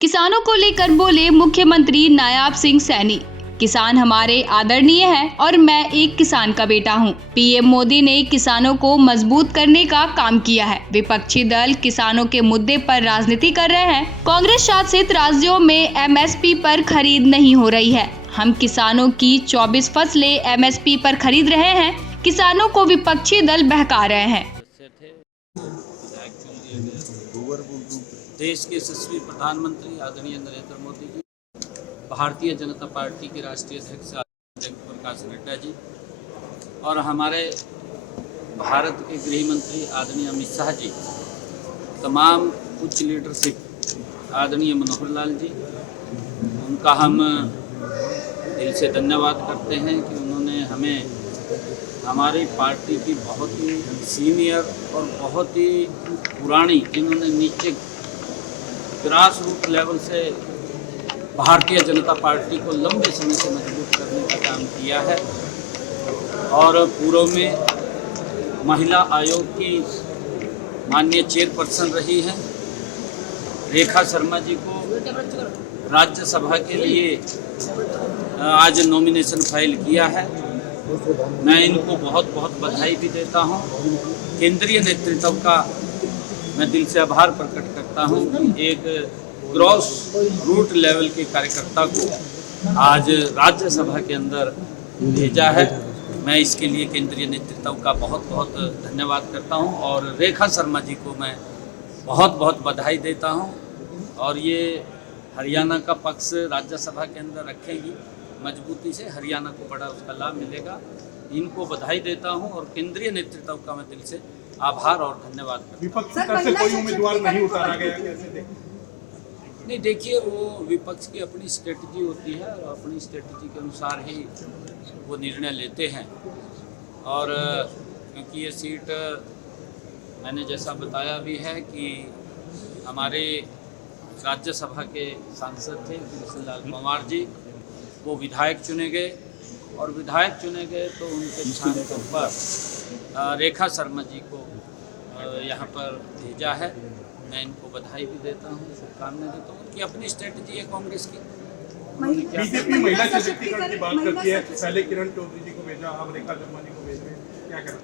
किसानों को लेकर बोले मुख्यमंत्री नायाब सिंह सैनी। किसान हमारे आदरणीय हैं और मैं एक किसान का बेटा हूं। पीएम मोदी ने किसानों को मजबूत करने का काम किया है। विपक्षी दल किसानों के मुद्दे पर राजनीति कर रहे हैं। कांग्रेस शासित राज्यों में एमएसपी पर खरीद नहीं हो रही है। हम किसानों की 24 फसलें एमएसपी पर खरीद रहे हैं। किसानों को विपक्षी दल बहका रहे हैं। देश के यशस्वी प्रधानमंत्री आदरणीय नरेंद्र मोदी जी, भारतीय जनता पार्टी के राष्ट्रीय अध्यक्ष प्रकाश नड्डा जी और हमारे भारत के गृह मंत्री आदरणीय अमित शाह जी, तमाम उच्च लीडरशिप आदरणीय मनोहर लाल जी, उनका हम दिल से धन्यवाद करते हैं कि उन्होंने हमें हमारी पार्टी की बहुत ही सीनियर और बहुत ही पुरानी, जिन्होंने नीचे ग्रास रूट लेवल से भारतीय जनता पार्टी को लंबे समय से मजबूत करने का काम किया है। और पूर्व में महिला आयोग की माननीय चेयरपर्सन रही हैं रेखा शर्मा जी को राज्यसभा के लिए आज नॉमिनेशन फाइल किया है। मैं इनको बहुत बहुत बधाई भी देता हूं। केंद्रीय नेतृत्व का मैं दिल से आभार प्रकट करता हूं कि एक ग्रॉस रूट लेवल के कार्यकर्ता को आज राज्यसभा के अंदर भेजा है। मैं इसके लिए केंद्रीय नेतृत्व का बहुत बहुत धन्यवाद करता हूं और रेखा शर्मा जी को मैं बहुत बहुत बधाई देता हूं। और ये हरियाणा का पक्ष राज्यसभा के अंदर रखेंगी मजबूती से, हरियाणा को बड़ा उसका लाभ मिलेगा। इनको बधाई देता हूं और केंद्रीय नेतृत्व का मैं दिल से आभार और धन्यवाद करता हूं। विपक्ष की तरफ से कोई उम्मीदवार नहीं उतारा गया, कैसे देखते? नहीं, देखिए, वो विपक्ष की अपनी स्ट्रेटजी होती है और अपनी स्ट्रेटजी के अनुसार ही वो निर्णय लेते हैं। और क्योंकि ये सीट मैंने जैसा बताया भी है कि हमारे राज्यसभा के सांसद थे कृष्ण लाल पंवार जी, वो विधायक चुने गए और विधायक चुने गए तो उनके स्थान पर रेखा शर्मा जी को यहाँ पर भेजा है। मैं इनको बधाई भी देता हूँ, शुभकामनाएं देता हूँ। उनकी अपनी स्ट्रेटजी है कांग्रेस की। बीजेपी महिला सशक्तिकरण की बात करती है, पहले किरण चौधरी जी को भेजा, अब रेखा शर्मा जी को भेज रहे हैं, क्या कहना है?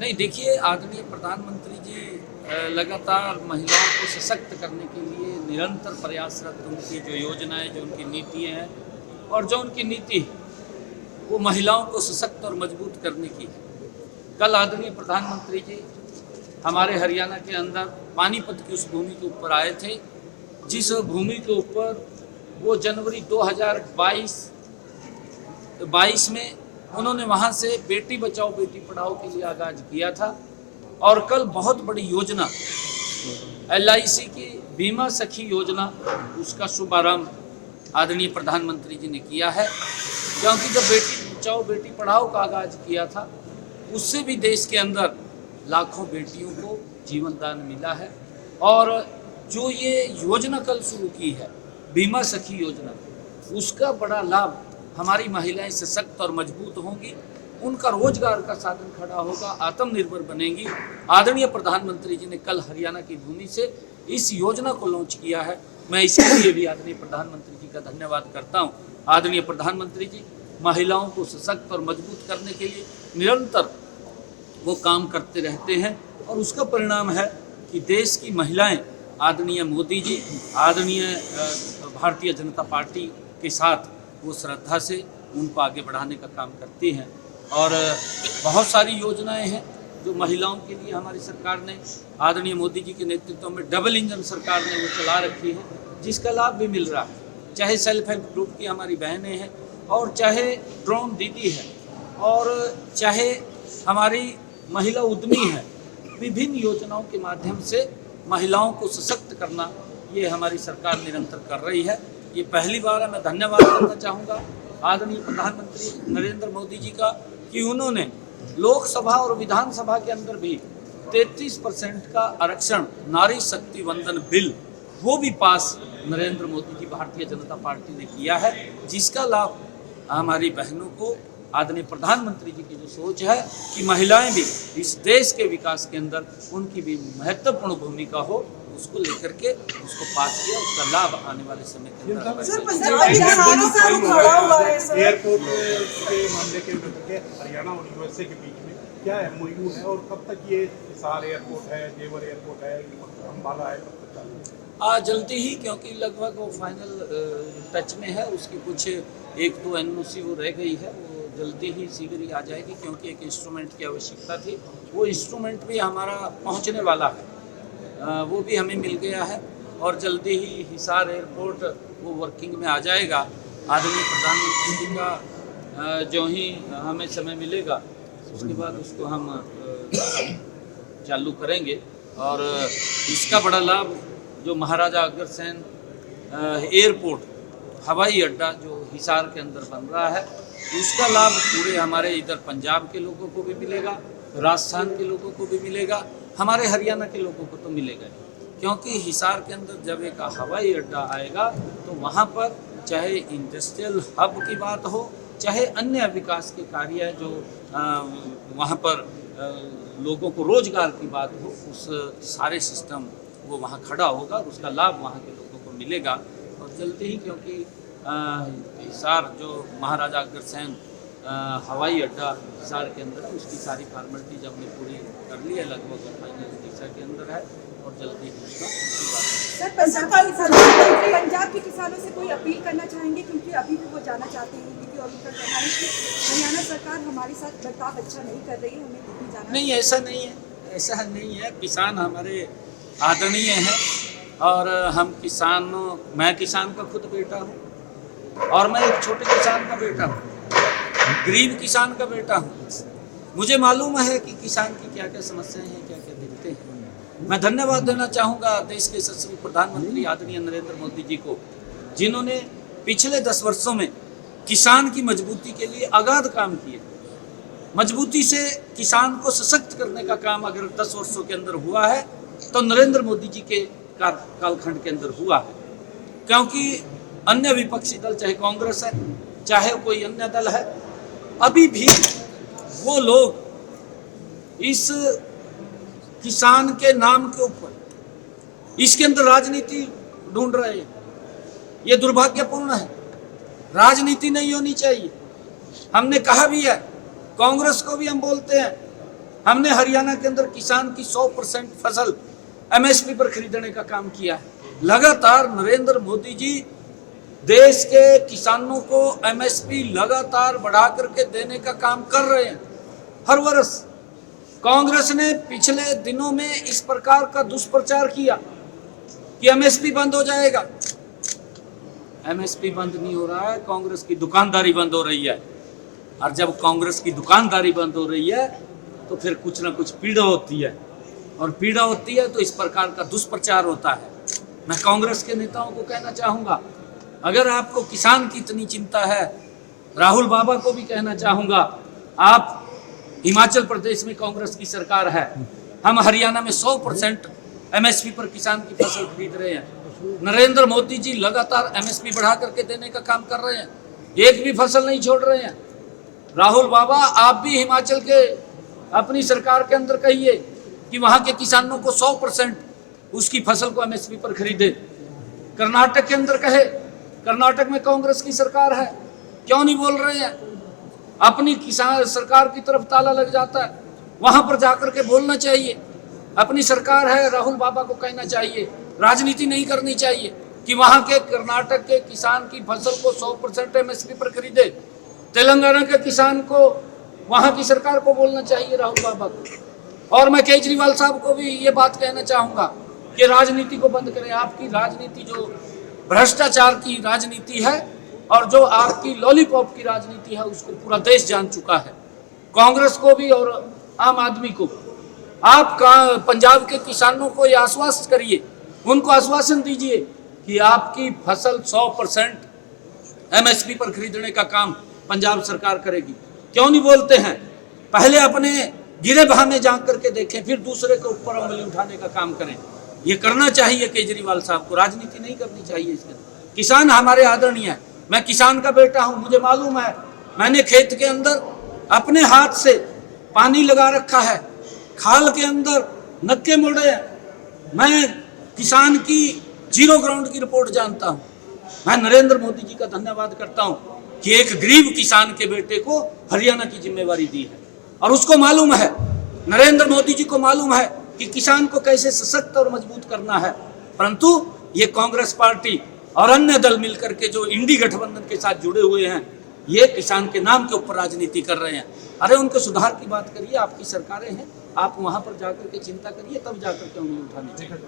नहीं, देखिए, आदरणीय प्रधानमंत्री जी लगातार महिलाओं को सशक्त करने के लिए निरंतर प्रयासरत। उनकी जो योजनाएं, जो उनकी नीतियाँ हैं और जो उनकी नीति है वो महिलाओं को सशक्त और मजबूत करने की है। कल आदरणीय प्रधानमंत्री जी हमारे हरियाणा के अंदर पानीपत की उस भूमि के ऊपर आए थे, जिस भूमि के ऊपर वो जनवरी 2022 में उन्होंने वहाँ से बेटी बचाओ बेटी पढ़ाओ के लिए आगाज किया था। और कल बहुत बड़ी योजना LIC की बीमा सखी योजना, उसका शुभारंभ आदरणीय प्रधानमंत्री जी ने किया है। क्योंकि जब बेटी बचाओ बेटी पढ़ाओ का आगाज किया था, उससे भी देश के अंदर लाखों बेटियों को जीवन दान मिला है। और जो ये योजना कल शुरू की है बीमा सखी योजना, उसका बड़ा लाभ हमारी महिलाएं सशक्त और मजबूत होंगी, उनका रोजगार का साधन खड़ा होगा, आत्मनिर्भर बनेंगी। आदरणीय प्रधानमंत्री जी ने कल हरियाणा की भूमि से इस योजना को लॉन्च किया है। मैं इसके लिए भी आदरणीय प्रधानमंत्री जी का धन्यवाद करता हूँ। आदरणीय प्रधानमंत्री जी महिलाओं को सशक्त और मजबूत करने के लिए निरंतर वो काम करते रहते हैं और उसका परिणाम है कि देश की महिलाएं आदरणीय मोदी जी, आदरणीय भारतीय जनता पार्टी के साथ वो श्रद्धा से उनको आगे बढ़ाने का काम करती हैं। और बहुत सारी योजनाएं हैं जो महिलाओं के लिए हमारी सरकार ने, आदरणीय मोदी जी के नेतृत्व में डबल इंजन सरकार ने वो चला रखी है, जिसका लाभ भी मिल रहा है। चाहे सेल्फ हेल्प ग्रुप की हमारी बहनें हैं और चाहे ड्रोन दीदी है और चाहे हमारी महिला उद्यमी है, विभिन्न योजनाओं के माध्यम से महिलाओं को सशक्त करना ये हमारी सरकार निरंतर कर रही है। ये पहली बार है। मैं धन्यवाद करना चाहूँगा आदरणीय प्रधानमंत्री नरेंद्र मोदी जी का कि उन्होंने लोकसभा और विधानसभा के अंदर भी 33% का आरक्षण नारी शक्ति वंदन बिल, वो भी पास नरेंद्र मोदी जी भारतीय जनता पार्टी ने किया है, जिसका लाभ हमारी बहनों को आदरणीय प्रधानमंत्री जी की जो सोच है कि महिलाएं भी इस देश के विकास के अंदर उनकी भी महत्वपूर्ण भूमिका हो, उसको लेकर के उसको पास किया, उसका लाभ आने वाले समय के अंदर सर, पंजाब के किसानों का रुख खड़ा हुआ है सर। एयरपोर्ट के मामले के लेकर हरियाणा और यूएसए के बीच में क्या एमओयू है और कब तक ये हिसार एयरपोर्ट है, जेवर एयरपोर्ट है, अम्बाला है, कब तक चालू है? जल्दी ही, क्योंकि लगभग वो फाइनल टच में है, उसकी कुछ 1-2 एनओसी वो रह गई है, वो जल्दी ही शीघ्र ही आ जाएगी, क्योंकि एक इंस्ट्रूमेंट की आवश्यकता थी। वो इंस्ट्रूमेंट भी हमारा पहुंचने वाला है, वो भी हमें मिल गया है और जल्दी ही हिसार एयरपोर्ट वो वर्किंग में आ जाएगा। आदरणीय प्रधानमंत्री जी का जो ही हमें समय मिलेगा उसके बाद उसको हम चालू करेंगे। और इसका बड़ा लाभ जो महाराजा अग्रसेन एयरपोर्ट हवाई अड्डा जो हिसार के अंदर बन रहा है, उसका लाभ पूरे हमारे इधर पंजाब के लोगों को भी मिलेगा, राजस्थान के लोगों को भी मिलेगा, हमारे हरियाणा के लोगों को तो मिलेगा ही। क्योंकि हिसार के अंदर जब एक हवाई अड्डा आएगा तो वहाँ पर चाहे इंडस्ट्रियल हब की बात हो, चाहे अन्य विकास के कार्य जो वहाँ पर लोगों को रोजगार की बात हो, उस सारे सिस्टम वो वहाँ खड़ा होगा और उसका लाभ वहाँ के लोगों को मिलेगा। और जल्दी ही, क्योंकि हिसार जो महाराजा अग्रसेन हवाई अड्डा हिसार के अंदर है, उसकी सारी फॉर्मेलिटीज हमने पूरी कर ली है, लगभग फाइनल दिशा के अंदर है और जल्दी ही उसका सर, पंजाब के किसानों से कोई अपील करना चाहेंगे, क्योंकि अभी भी वो जाना चाहते हैं, क्योंकि और उनका कहना है कि हरियाणा सरकार हमारे साथ बर्ताव अच्छा नहीं कर रही है, हमें दिल्ली जाना। नहीं, ऐसा नहीं है, ऐसा नहीं है। किसान हमारे आदरणीय हैं और हम किसानों, मैं किसान का खुद बेटा हूँ और मैं एक छोटे किसान का बेटा हूँ, गरीब किसान का बेटा हूँ। मुझे मालूम है कि किसान की क्या क्या समस्याएं हैं, क्या क्या दिक्कतें हैं। मैं धन्यवाद देना चाहूँगा देश के यशस्वी प्रधानमंत्री आदरणीय नरेंद्र मोदी जी को, जिन्होंने पिछले 10 वर्षों में किसान की मजबूती के लिए अगाध काम किए। मजबूती से किसान को सशक्त करने का काम अगर 10 वर्षों के अंदर हुआ है तो नरेंद्र मोदी जी के कालखंड के अंदर हुआ है। क्योंकि अन्य विपक्षी दल, चाहे कांग्रेस है, चाहे कोई अन्य दल है, अभी भी वो लोग इस किसान के नाम के ऊपर इसके अंदर राजनीति ढूंढ रहे हैं। ये दुर्भाग्यपूर्ण है, राजनीति नहीं होनी चाहिए। हमने कहा भी है, कांग्रेस को भी हम बोलते हैं, हमने हरियाणा के अंदर किसान की 100% फसल एमएसपी पर खरीदने का काम किया है। लगातार नरेंद्र मोदी जी देश के किसानों को एमएसपी लगातार बढ़ा करके देने का काम कर रहे हैं हर वर्ष। कांग्रेस ने पिछले दिनों में इस प्रकार का दुष्प्रचार किया कि एमएसपी बंद हो जाएगा। एमएसपी बंद नहीं हो रहा है, कांग्रेस की दुकानदारी बंद हो रही है। और जब कांग्रेस की दुकानदारी बंद हो रही है तो फिर कुछ ना कुछ पीड़ा होती है, और पीड़ा होती है तो इस प्रकार का दुष्प्रचार होता है। मैं कांग्रेस के नेताओं को कहना चाहूँगा, अगर आपको किसान की इतनी चिंता है, राहुल बाबा को भी कहना चाहूँगा, आप हिमाचल प्रदेश में कांग्रेस की सरकार है, हम हरियाणा में 100% एमएसपी पर किसान की फसल खरीद रहे हैं। नरेंद्र मोदी जी लगातार एमएसपी बढ़ा करके देने का काम कर रहे हैं, एक भी फसल नहीं छोड़ रहे हैं। राहुल बाबा, आप भी हिमाचल के अपनी सरकार के अंदर कहिए कि वहाँ के किसानों को 100% उसकी फसल को एमएसपी पर खरीदे। कर्नाटक के अंदर कहे, कर्नाटक में कांग्रेस की सरकार है, क्यों नहीं बोल रहे हैं? अपनी किसान सरकार की तरफ ताला लग जाता है, वहां पर जाकर के बोलना चाहिए। अपनी सरकार है, राहुल बाबा को कहना चाहिए, राजनीति नहीं करनी चाहिए कि वहां के कर्नाटक के किसान की फसल को 100% एमएसपी पर खरीदे। तेलंगाना के किसान को, वहां की सरकार को बोलना चाहिए, राहुल बाबा को। और मैं केजरीवाल साहब को भी ये बात कहना चाहूँगा कि राजनीति को बंद करें। आपकी राजनीति जो भ्रष्टाचार की राजनीति है और जो आपकी लॉलीपॉप की राजनीति है, उसको पूरा देश जान चुका है, कांग्रेस को भी और आम आदमी को। आप पंजाब के किसानों को ये आश्वस्त करिए, उनको आश्वासन दीजिए कि आपकी फसल 100% एमएसपी पर खरीदने का काम पंजाब सरकार करेगी। क्यों नहीं बोलते हैं? पहले अपने गिरे भाव में जा करके देखें, फिर दूसरे के ऊपर उंगली उठाने का काम करें। ये करना चाहिए केजरीवाल साहब को, राजनीति नहीं करनी चाहिए इसके। किसान हमारे आदरणीय है, मैं किसान का बेटा हूं, मुझे मालूम है। मैंने खेत के अंदर अपने हाथ से पानी लगा रखा है, खाल के अंदर नक्के मोड़े हैं। मैं किसान की जीरो ग्राउंड की रिपोर्ट जानता हूं। मैं नरेंद्र मोदी जी का धन्यवाद करता हूं कि एक गरीब किसान के बेटे को हरियाणा की जिम्मेवारी दी है और उसको मालूम है, नरेंद्र मोदी जी को मालूम है कि किसान को कैसे सशक्त और मजबूत करना है। परंतु ये कांग्रेस पार्टी और अन्य दल मिलकर के जो इंडी गठबंधन के साथ जुड़े हुए हैं, ये किसान के नाम के ऊपर राजनीति कर रहे हैं। अरे उनके सुधार की बात करिए, आपकी सरकारें हैं, आप वहां पर जाकर के चिंता करिए, तब जाकर के उंगली उठानी चाहिए।